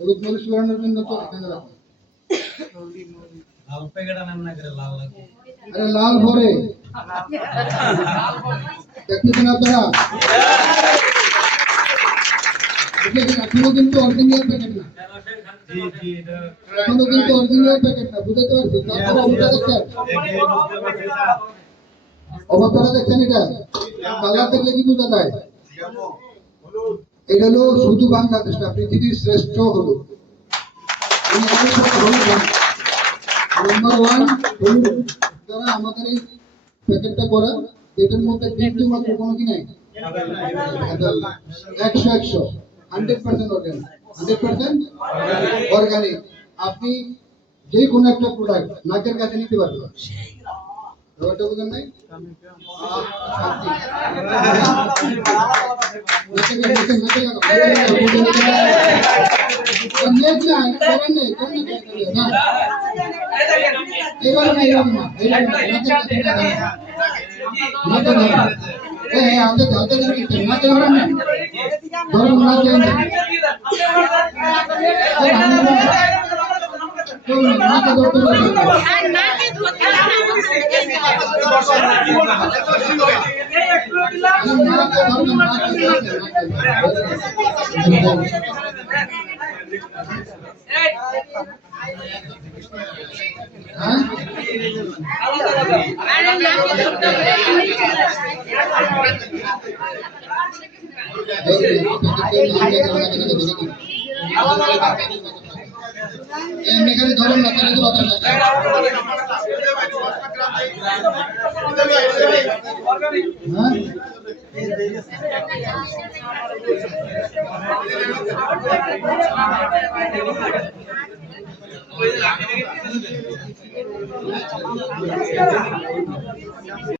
হলুদ মরিচ লাগানোর জন্য তো এখানে রাখো। লাল প্যাকেট আনেন না করে লাল লাগে। আরে লাল ভরে দেখতেছেন আপনারা? এখনো কিন্তু অরিজিনাল প্যাকেট না, জি জি এটা এখনো কিন্তু অরিজিনাল প্যাকেট না, বুঝতে পারছি। তারপর অবস্থা দেখছেন, অবস্থাটা দেখছেন, এটা কালার দেখলে কি বোঝা যায়? এটা হলো শুধু বাংলাদেশ না, পৃথিবীর শ্রেষ্ঠ হলুদ। নাম্বার ওয়ান হলুদ যারা আমাদের এই প্যাকেটটা করা, এটার মধ্যে বিন্দু মাত্র কোনো কি নাই, 100 100% অর্গানিক, 100% অর্গানিক। আপনি যে কোনো একটা প্রোডাক্ট নাকের কাছে নিতে পারবেন, ব্যাপারটা বুঝেন নাই? এখানে ধরুন না, তাহলে তো